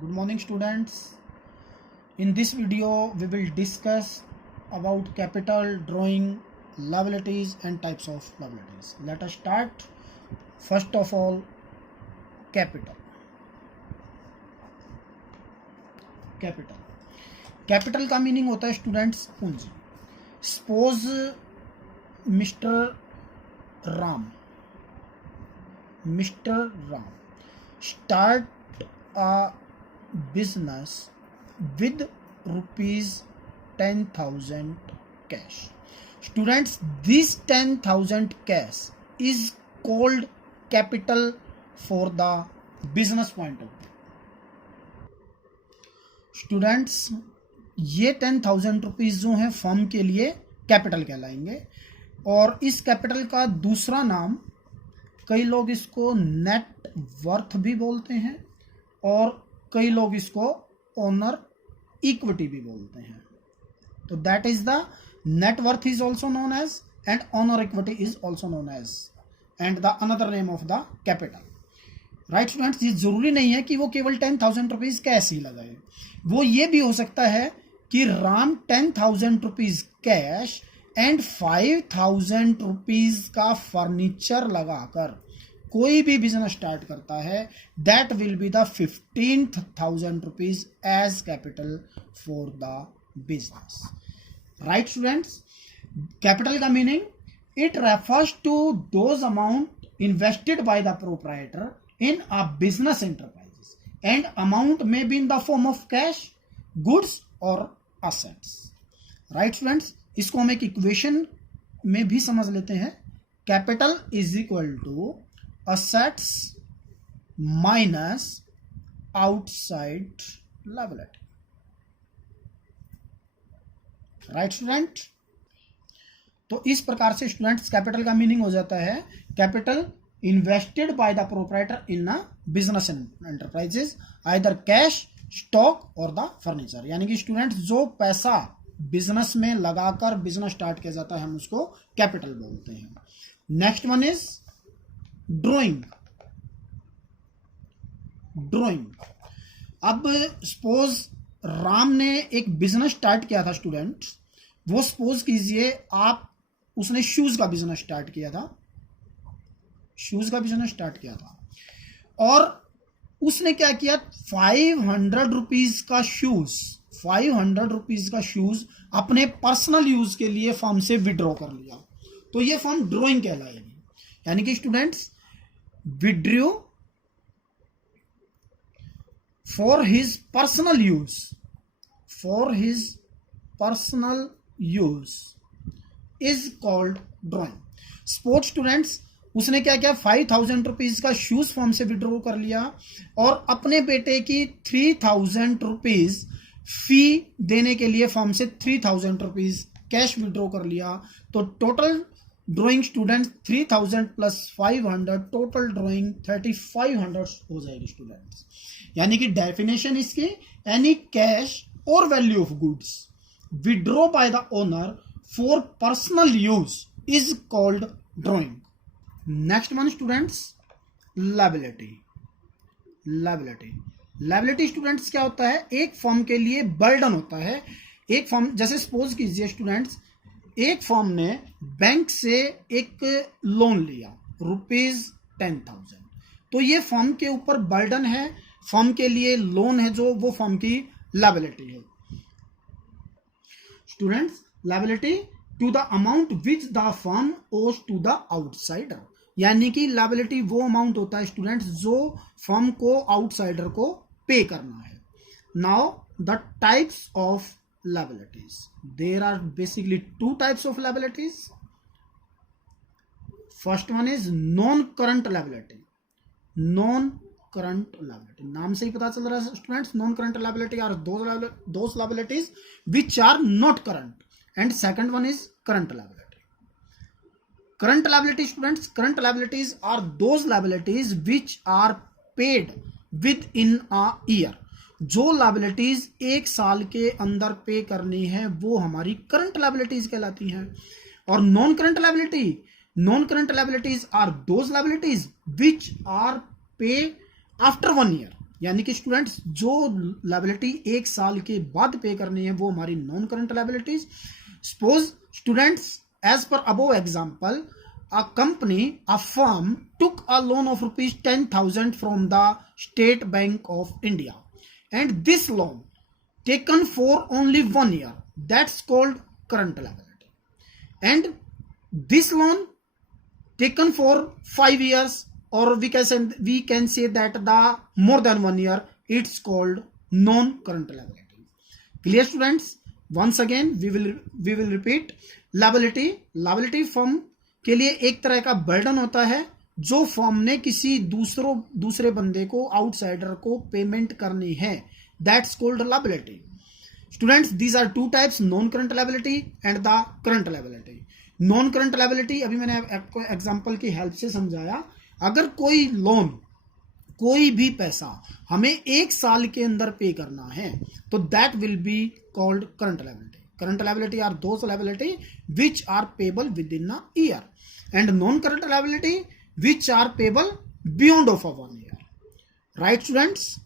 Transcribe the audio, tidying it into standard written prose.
Good morning students. In this video we will discuss about capital, drawing, liabilities and types of liabilities. Let us start. First of all, capital. Capital का meaning होता है students पूंजी. Suppose mister Ram start a business with rupees 10,000 cash. Students, this 10,000 cash is called capital for the business point of view. Students, ये 10,000 rupees जो है firm के लिए capital कहलाएंगे और इस कैपिटल का दूसरा नाम कई लोग इसको नेट वर्थ भी बोलते हैं और कई लोग इसको ओनर इक्विटी भी बोलते हैं. तो that is the net worth is also known as and owner equity is also known as and the another name of the capital. Right students, ये जरूरी नहीं है कि वो केवल 10,000 रुपीज कैश ही लगाए. वो ये भी हो सकता है कि Ram 10,000 rupees cash and 5,000 rupees का फर्नीचर लगाकर कोई भी बिजनेस स्टार्ट करता है. That will be the 15,000 rupees as capital for the business. Right students, capital का meaning it refers to those amount invested by the proprietor in a business enterprises and amount may be in the form of cash, goods और assets. Right students, इसको हम एक equation में भी समझ लेते हैं. Capital is equal to assets minus outside liability. Right student, तो इस प्रकार से स्टूडेंट्स कैपिटल का मीनिंग हो जाता है capital invested by the proprietor in a business enterprises either cash, stock और द फर्नीचर. यानी कि स्टूडेंट्स जो पैसा बिजनेस में लगाकर बिजनेस स्टार्ट किया जाता है हम उसको कैपिटल बोलते हैं. Next one is drawing. अब सपोज राम ने एक बिजनेस स्टार्ट किया था स्टूडेंट. वो सपोज कीजिए उसने शूज का बिजनेस स्टार्ट किया था और उसने क्या किया, 500 रुपीज का शूज अपने पर्सनल यूज के लिए फर्म से विड्रॉ कर लिया. तो ये फर्म ड्रॉइंग कहलाएगी. यानी कि students withdrew for his personal use is called drawing. Sports students, उसने क्या किया, 5,000 रुपीज का शूज फॉर्म से विड्रॉ कर लिया और अपने बेटे की 3,000 रुपीज फी देने के लिए फॉर्म से 3,000 रुपीज कैश विड्रॉ कर लिया. तो total drawing student 3,000 plus 500, total drawing 3,500 हो जाएगी स्टूडेंट्स. यानी कि डेफिनेशन इसकी, एनी कैश और value of goods withdraw by the owner for personal use is called drawing. Next one students, liability students क्या होता है, एक फर्म के लिए बर्डन होता है. एक फर्म, जैसे सपोज कीजिए स्टूडेंट्स, एक फर्म ने बैंक से एक लोन लिया ₹10,000. तो ये फर्म के ऊपर बर्डन है, फर्म के लिए लोन है जो वो फर्म की लायबिलिटी है. Students, liability to the amount which the firm owes to the outsider. यानी कि लायबिलिटी वो अमाउंट होता है स्टूडेंट्स जो फर्म को आउटसाइडर को पे करना है. Now the types of liabilities. There are basically two types of liabilities. First one is non-current liability. नाम से ही पता चल रहा है students, non-current liability are those liabilities which are not current. And second one is current liability. Current liability students, current liabilities are those liabilities which are paid within a year. जो liabilities एक साल के अंदर पे करनी है वो हमारी करंट लायबिलिटीज कहलाती हैं. और non current liabilities are those liabilities which are pay after 1 year. यानी कि स्टूडेंट्स जो लायबिलिटी 1 साल के बाद पे करनी है वो हमारी non current liabilities. Suppose students, as per above example, a company, a firm took a loan of rupees 10,000 from the State Bank of India, and this loan taken for only 1 year, that's called current liability. And this loan taken for 5 years, or we can say that the more than 1 year, it's called non current liability. Clear students? Once again we will repeat. Liability firm के लिए एक तरह का burden होता है जो firm ने किसी दूसरे बंदे को, आउटसाइडर को पेमेंट करनी है, that's called liability. Students, these are two types, non current liability and the current liability. Non current liability अभी मैंने आपको एग्जांपल की हेल्प से समझाया। अगर कोई लोन, कोई भी पैसा हमें 1 साल के अंदर पे करना है तो that will be called current liability. Current liability are those liability which are payable within a year, and non-current liability which are payable beyond of a 1 year. Right, students?